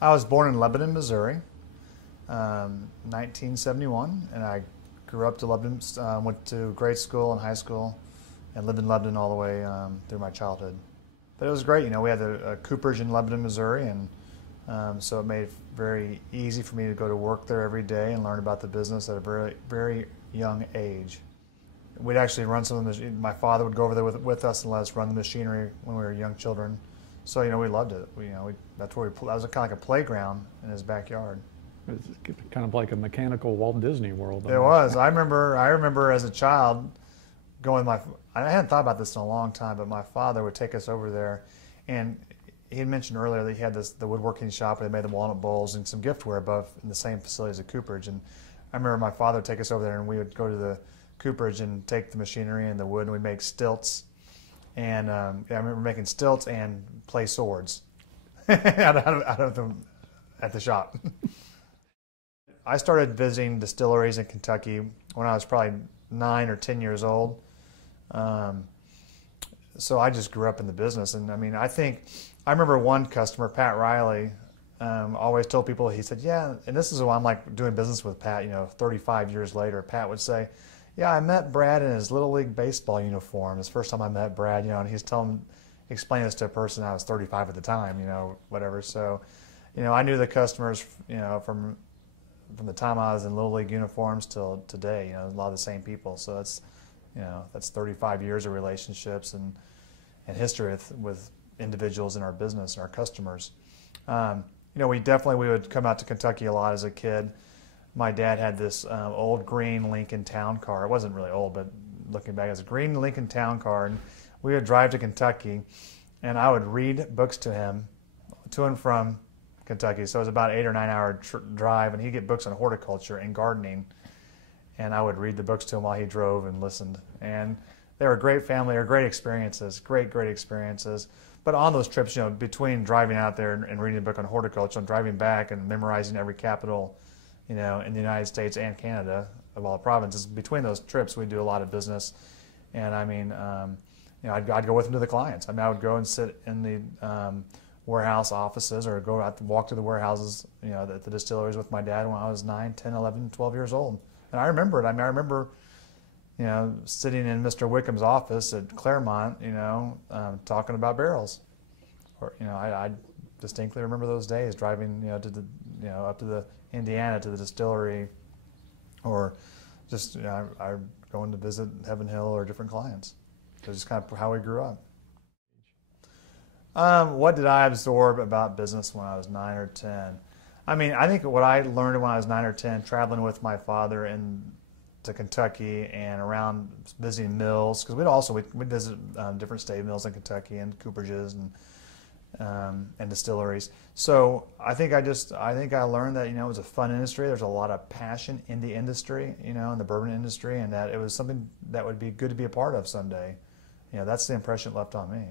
I was born in Lebanon, Missouri, 1971, and I grew up to Lebanon, went to grade school and high school, and lived in Lebanon all the way through my childhood. But it was great, you know, we had a cooperage in Lebanon, Missouri, and so it made it very easy for me to go to work there every day and learn about the business at a very, very young age. We'd actually run some of the, my father would go over there with us and let us run the machinery when we were young children. So, you know, we loved it. That's where that was kind of like a playground in his backyard. It's kind of like a mechanical Walt Disney World. It was. I remember as a child going I hadn't thought about this in a long time, but my father would take us over there, and he had mentioned earlier that he had the woodworking shop where they made the walnut bowls and some giftware above in the same facility as the cooperage. And I remember my father would take us over there, and we would go to the cooperage and take the machinery and the wood, and we'd make stilts. And I remember making stilts and play swords out of them at the shop. I started visiting distilleries in Kentucky when I was probably 9 or 10 years old. So I just grew up in the business. And I mean, I remember one customer, Pat Riley, always told people, he said, yeah, and this is why I'm like doing business with Pat, you know, 35 years later. Pat would say, yeah, I met Brad in his Little League baseball uniform. It's the first time I met Brad, you know, and he's explaining this to a person. I was 35 at the time, you know, whatever. So, you know, I knew the customers, you know, from the time I was in Little League uniforms till today, you know, a lot of the same people. So that's, you know, that's 35 years of relationships and history with individuals in our business and our customers. You know, we would come out to Kentucky a lot as a kid. My dad had this old green Lincoln Town Car. It wasn't really old, but looking back, it was a green Lincoln Town Car. And we would drive to Kentucky, and I would read books to him to and from Kentucky. So it was about 8 or 9 hour drive, and he'd get books on horticulture and gardening. And I would read the books to him while he drove and listened. And they were a great family, or great experiences, great experiences. But on those trips, you know, between driving out there and reading a book on horticulture and driving back and memorizing every capital, you know, in the United States and Canada of all the provinces, between those trips, we'd do a lot of business. And I mean, you know, I'd go with him to the clients. I mean, I would go and sit in the warehouse offices, or go out and walk to the warehouses, you know, at the distilleries with my dad when I was 9, 10, 11, 12 years old. And I remember it. I mean, I remember, you know, sitting in Mr. Wickham's office at Claremont, you know, talking about barrels. Or, you know, I distinctly remember those days driving, you know, up to the Indiana to the distillery, or just, you know, I going to visit Heaven Hill or different clients. So just kind of how we grew up. What did I absorb about business when I was 9 or 10? I mean, I think what I learned when I was 9 or 10, traveling with my father to Kentucky and around visiting mills, because we'd visit different stave mills in Kentucky and cooperages and distilleries. So I think I learned that, you know, it was a fun industry. There's a lot of passion in the industry, you know, in the bourbon industry, and that it was something that would be good to be a part of someday. You know, that's the impression it left on me.